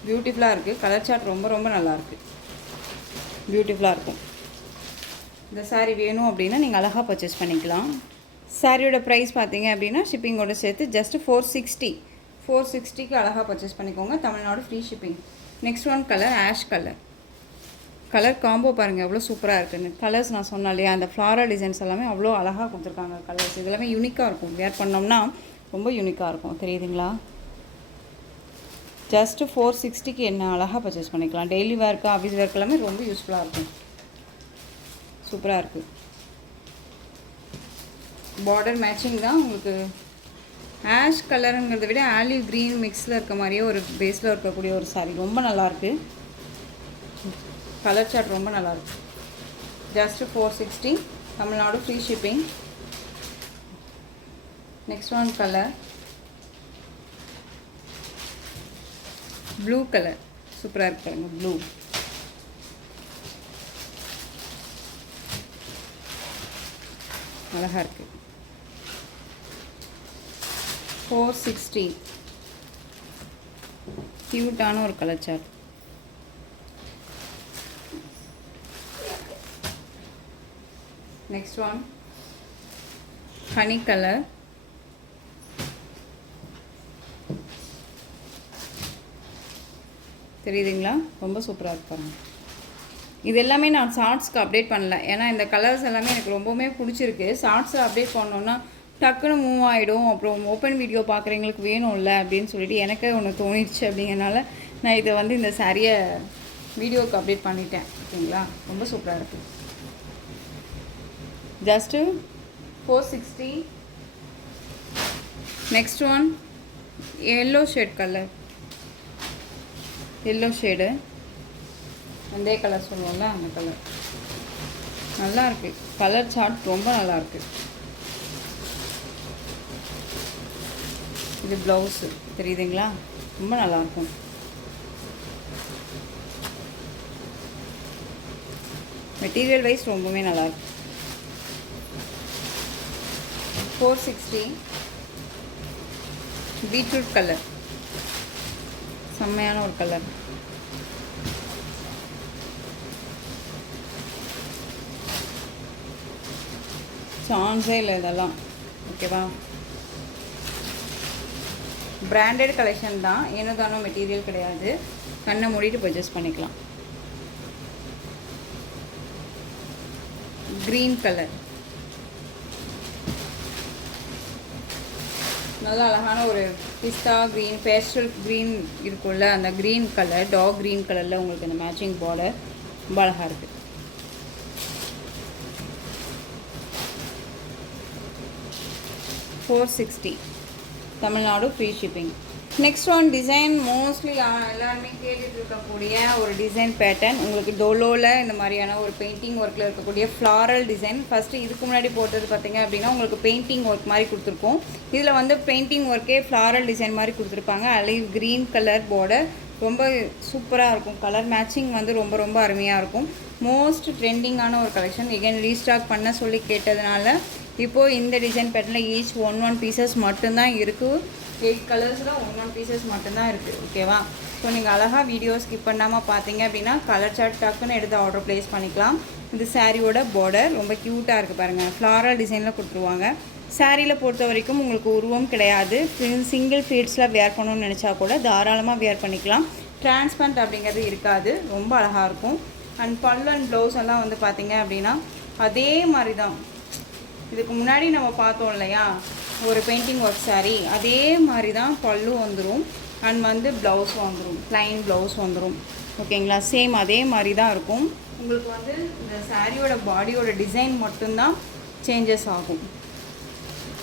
பியூட்டிஃபுல்லாக இருக்குது. கலர் சார்ட் ரொம்ப ரொம்ப நல்லாயிருக்கு, பியூட்டிஃபுல்லாக இருக்கும். இந்த சாரீ வேணும் அப்படின்னா நீங்கள் அழகாக பர்ச்சேஸ் பண்ணிக்கலாம். சாரியோட ப்ரைஸ் பார்த்தீங்க அப்படின்னா ஷிப்பிங்கோடு சேர்த்து ஜஸ்ட் 460க்கு அழகாக பர்ச்சேஸ் பண்ணிக்கோங்க. Tamil Nadu free shipping. Next one colour ash colour combo பாருங்கள் எவ்வளோ சூப்பராக இருக்குன்னு. கலர்ஸ் நான் சொன்னேன் இல்லையா, அந்த ஃப்ளாரல் டிசைன்ஸ் எல்லாமே அவ்வளோ அழகாக கொடுத்துருக்காங்க. கலர்ஸ் இது எல்லாமே யூனிக்காக இருக்கும். வேர் பண்ணோம்னா ரொம்ப யூனிக்காக இருக்கும், தெரியுதுங்களா. ஜஸ்ட்டு 460க்கு என்ன அழகாக பர்ச்சேஸ் பண்ணிக்கலாம். டெய்லி வேர்க்கு ஆஃபீஸ் வேர்க்கு எல்லாமே ரொம்ப யூஸ்ஃபுல்லாக இருக்கும். சூப்பராக இருக்குது. பார்டர் மேட்சிங் தான் உங்களுக்கு. ஆஷ் கலருங்கிறத விட ஆலிவ் க்ரீன் மிக்ஸில் இருக்க மாதிரியே ஒரு பேஸில் இருக்கக்கூடிய ஒரு சாரீ ரொம்ப நல்லாயிருக்கு. கலர் சார்ட் ரொம்ப நல்லாயிருக்கு. Just 460 Tamil Nadu free shipping. Next one colour blue colour சூப்பராக இருக்கு பாருங்க. ப்ளூ அழகாக இருக்குது. 460 க்யூட்டான ஒரு colour chart. Next one honey colour. தெரியுதுங்களா, ரொம்ப சூப்பராக இருப்பாங்க. இது எல்லாமே நான் ஷார்ட்ஸ்க்கு அப்டேட் பண்ணல, ஏன்னா இந்த கலர்ஸ் எல்லாமே எனக்கு ரொம்பவுமே பிடிச்சிருக்கு. ஷார்ட்ஸில் அப்டேட் பண்ணோன்னா டக்குன்னு மூவ் ஆகிடும். அப்புறம் ஓப்பன் வீடியோ பார்க்குறவங்களுக்கு வேணும்ல அப்படின்னு சொல்லிட்டு எனக்கு ஒன்று தோணிடுச்சு. அப்படிங்கிறனால நான் இதை வந்து இந்த சாரியை வீடியோவுக்கு அப்டேட் பண்ணிட்டேன், ஓகேங்களா. ரொம்ப சூப்பராக இருக்குது. Just 460. Next one yellow shade colour. Yellow shade அதே கலர் சொல்லுவோம்ல, அந்த கலர் நல்லா இருக்குது. கலர் சார்ட் ரொம்ப நல்லாயிருக்கு. இது ப்ளவுஸு தெரியுதுங்களா, ரொம்ப நல்லாயிருக்கும். மெட்டீரியல் வைஸ் ரொம்பவே நல்லாயிருக்கு. 460 பீட்ரூட் கலர் செம்மையான ஒரு கலர். சான்ஸே இல்லை இதெல்லாம், ஓகேவா. பிராண்டட் கலெக்ஷன் தான், ஏனோதானோ மெட்டீரியல் கிடையாது. கண்ணை மூடிட்டு பர்ச்சேஸ் பண்ணிக்கலாம். க்ரீன் கலர் நல்லா அழகான ஒரு பிஸ்தா க்ரீன் பேஸ்டல் க்ரீன் இருக்கும்ல, அந்த க்ரீன் கலர் டார்க் க்ரீன் கலரில் உங்களுக்கு இந்த மேட்சிங் பார்டர் ரொம்ப அழகாக இருக்குது. $460 Tamil Nadu free shipping. Next one design mostly எல்லாருமே கேட்டுட்டு இருக்கக்கூடிய ஒரு டிசைன் பேட்டர்ன். உங்களுக்கு டோலோவில் இந்த மாதிரியான ஒரு பெயிண்டிங் ஒர்க்கில் இருக்கக்கூடிய ஃப்ளாரல் டிசைன். ஃபஸ்ட்டு இதுக்கு முன்னாடி போட்டது பார்த்திங்க அப்படின்னா உங்களுக்கு பெயிண்டிங் ஒர்க் மாதிரி கொடுத்துருக்கோம். இதில் வந்து பெயிண்டிங் ஒர்க்கே ஃப்ளாரல் டிசைன் மாதிரி கொடுத்துருப்பாங்க. அலைவ் க்ரீன் கலர் பார்டர், ரொம்ப சூப்பராக இருக்கும். கலர் மேட்சிங் வந்து ரொம்ப ரொம்ப அருமையாக இருக்கும். மோஸ்ட் ட்ரெண்டிங்கான ஒரு கலெக்ஷன். எகைன் ரீஸ்டாக் பண்ண சொல்லி கேட்டதுனால இப்போது இந்த டிசைன் பேட்டர்னில் ஈச் ஒன் பீசஸ் மட்டும்தான் இருக்குது. 8 கலர்ஸில் ஒன் பீசஸ் மட்டும்தான் இருக்குது. ஓகேவா? ஸோ நீங்கள் அழகாக வீடியோ ஸ்கிப் பண்ணாமல் பார்த்தீங்க அப்படின்னா கலர் சார்ட் டக்குன்னு எடுத்து ஆர்டர் ப்ளேஸ் பண்ணிக்கலாம். இது சாரியோட பார்டர் ரொம்ப க்யூட்டாக இருக்குது பாருங்கள். ஃப்ளாரல் டிசைனில் கொடுத்துருவாங்க. சாரியில் பொறுத்த வரைக்கும் உங்களுக்கு உருவம் கிடையாது. சிங்கிள் ஃபீட்ஸில் வேர் பண்ணணும்னு நினச்சா கூட தாராளமாக வேர் பண்ணிக்கலாம். டிரான்ஸ்பரண்ட் அப்படிங்கிறது இருக்காது. ரொம்ப அழகாக இருக்கும். அண்ட் பல்லு அண்ட் ப்ளவுஸ் எல்லாம் வந்து பார்த்திங்க அப்படின்னா அதே மாதிரி தான். இதுக்கு முன்னாடி நம்ம பார்த்தோம் இல்லையா ஒரு பெயிண்டிங் ஒர்க் சாரீ, அதே மாதிரி தான் பல்லு வந்துடும். அண்ட் வந்து ப்ளவுஸ் வந்துடும், ப்ளைன் ப்ளவுஸ் வந்துடும். ஓகேங்களா? சேம் அதே மாதிரி தான் இருக்கும். உங்களுக்கு வந்து இந்த சாரியோட பாடியோட டிசைன் மட்டும்தான் சேஞ்சஸ் ஆகும்.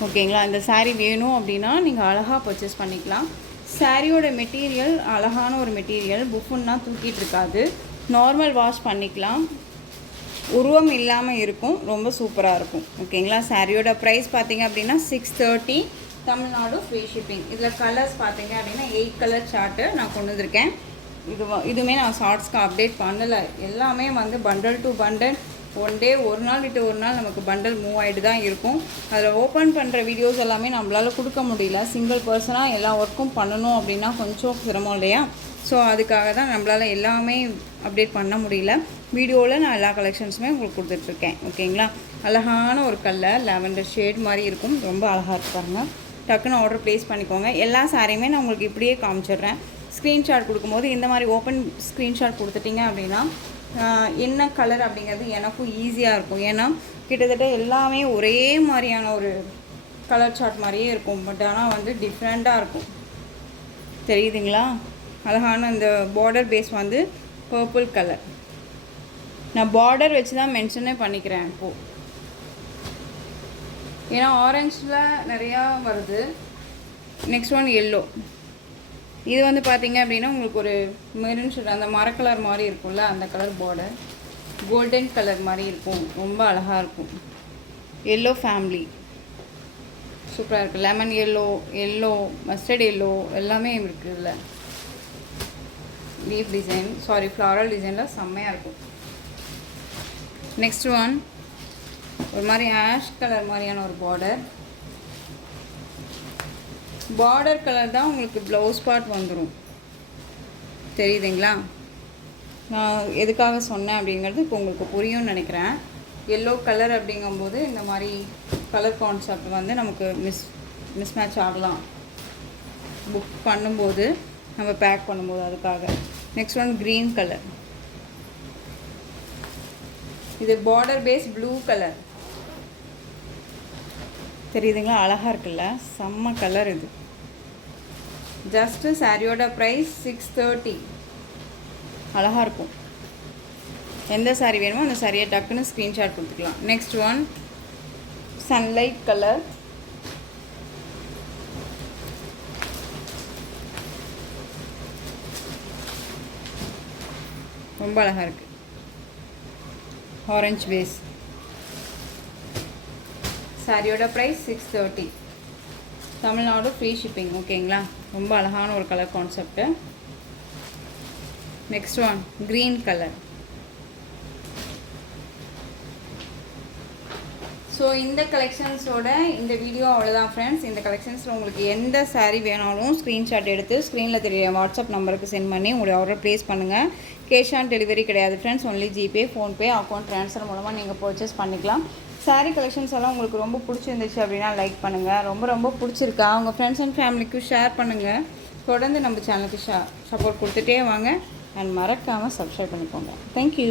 ஓகேங்களா? இந்த சாரீ வேணும் அப்படின்னா நீங்கள் அழகாக பர்ச்சேஸ் பண்ணிக்கலாம். சாரியோட மெட்டீரியல் அழகான ஒரு மெட்டீரியல், புஃபுன்னா தூக்கிட்டு இருக்காது. நார்மல் வாஷ் பண்ணிக்கலாம். உருவம் இல்லாமல் இருக்கும். ரொம்ப சூப்பராக இருக்கும். ஓகேங்களா? சாரியோட ப்ரைஸ் பார்த்தீங்க அப்படின்னா 630, தமிழ்நாடு ஃப்ரீ ஷிப்பிங். இதில் கலர்ஸ் பார்த்தீங்க அப்படின்னா 8 கலர் சார்ட்டு நான் கொண்டு வந்திருக்கேன். இதுவுமே நான் ஷார்ட்ஸ்க்கு அப்டேட் பண்ணலை. எல்லாமே வந்து பண்டல் டு பண்டல் ஒரு நாள் விட்டு ஒரு நாள் நமக்கு பண்டல் மூவ் ஆகிட்டு தான் இருக்கும். அதில் ஓப்பன் பண்ணுற வீடியோஸ் எல்லாமே நம்மளால் கொடுக்க முடியல. சிங்கிள் பர்சனாக எல்லா ஒர்க்கும் பண்ணணும் அப்படின்னா கொஞ்சம் சிரமம் இல்லையா? ஸோ அதுக்காக தான் நம்மளால் எல்லாமே அப்டேட் பண்ண முடியல. வீடியோவில் நான் எல்லா கலெக்ஷன்ஸுமே உங்களுக்கு கொடுத்துட்ருக்கேன். ஓகேங்களா? அழகான ஒரு கலர் லாவெண்டர் ஷேட் மாதிரி இருக்கும். ரொம்ப அழகாக இருப்பாங்க. டக்குன்னு ஆர்டர் ப்ளேஸ் பண்ணிக்கோங்க. எல்லா சாரியுமே நான் உங்களுக்கு இப்படியே காமிச்சிடுறேன். ஸ்க்ரீன்ஷாட் கொடுக்கும்போது இந்த மாதிரி ஓப்பன் ஸ்க்ரீன்ஷாட் கொடுத்துட்டிங்க அப்படின்னா என்ன கலர் அப்படிங்கிறது எனக்கும் ஈஸியாக இருக்கும். ஏன்னா கிட்டத்தட்ட எல்லாமே ஒரே மாதிரியான ஒரு கலர் சார்ட் மாதிரியே இருக்கும். பட் ஆனால் வந்து டிஃப்ரெண்ட்டாக இருக்கும். தெரியுதுங்களா? அழகான அந்த பார்டர் பேஸ் வந்து பர்பிள் கலர். நான் பார்டர் வச்சு தான் மென்ஷனே பண்ணிக்கிறேன் இப்போது. ஏன்னா ஆரஞ்சில் நிறையா வருது. Next one yellow. இது வந்து பார்த்திங்க அப்படின்னா உங்களுக்கு ஒரு மெரூன் ஷேட், அந்த மர கலர் மாதிரி இருக்கும்ல, அந்த கலர் பார்டர் கோல்டன் கலர் மாதிரி இருக்கும். ரொம்ப அழகாக இருக்கும். எல்லோ ஃபேமிலி சூப்பராக இருக்குது. லெமன் எல்லோ, மஸ்டர்ட் எல்லோ எல்லாமே இருக்குது. இதில் லீஃப் டிசைன், ஃப்ளாரல் டிசைனில் செம்மையாக இருக்கும். நெக்ஸ்ட் ஒன் ஒரு மாதிரி ஆஷ் கலர் மாதிரியான ஒரு பார்டர் கலர் தான் உங்களுக்கு ப்ளவுஸ் பார்ட் வந்துடும். தெரியுதுங்களா? நான் எதுக்காக சொன்னேன் அப்படிங்கிறது இப்போ உங்களுக்கு புரியும்னு நினைக்கிறேன். எல்லோ கலர் அப்படிங்கும்போது இந்த மாதிரி கலர் கான்செப்ட் வந்து நமக்கு மிஸ்மேட்ச் ஆகலாம் புக் பண்ணும்போது, நம்ம பேக் பண்ணும்போது. அதுக்காக. Next one green colour. இது பார்டர் பேஸ் ப்ளூ கலர். தெரியுதுங்களா? அழகாக இருக்குல்ல? செம்ம கலர் இது. ஜஸ்ட்டு சாரியோட ப்ரைஸ் 630. அழகாக இருக்கும். எந்த சாரீ வேணுமோ அந்த சாரியை டக்குன்னு ஸ்க்ரீன்ஷாட் கொடுத்துக்கலாம். Next one sunlight colour. ரொம்ப அழகாக இருக்குது. Orange base. சாரியோட ப்ரைஸ் 630, தமிழ்நாடு ஃப்ரீ ஷிப்பிங். ஓகேங்களா? ரொம்ப அழகான ஒரு colour concept. Next one green colour. So இந்த கலெக்ஷன்ஸோட இந்த வீடியோ அவ்வளோதான் ஃப்ரெண்ட்ஸ். இந்த கலெக்ஷன்ஸில் உங்களுக்கு எந்த சாரீ வேணாலும் ஸ்க்ரீன்ஷாட் எடுத்து ஸ்க்ரீனில் தெரிய வாட்ஸ்அப் நம்பருக்கு சென்ட் பண்ணி உங்களுடைய ஆர்டர் ப்ளேஸ் பண்ணுங்கள். கேஷ் ஆன் டெலிவரி கிடையாது friends. Only GPay, PhonePe, account transfer மூலமாக நீங்கள் பர்ச்சேஸ் பண்ணிக்கலாம். சாரீ கலெக்ஷன்ஸ் எல்லாம் உங்களுக்கு ரொம்ப பிடிச்சிருந்துச்சு அப்படின்னா லைக் பண்ணுங்கள். ரொம்ப பிடிச்சிருக்கா உங்கள் ஃப்ரெண்ட்ஸ் அண்ட் ஃபேமிலிக்கும் ஷேர் பண்ணுங்கள். தொடர்ந்து நம்ம சேனலுக்கு சப்போர்ட் கொடுத்துட்டே வாங்க. அண்ட் மறக்காமல் சப்ஸ்கிரைப் பண்ணிக்கோங்க. தேங்க்யூ.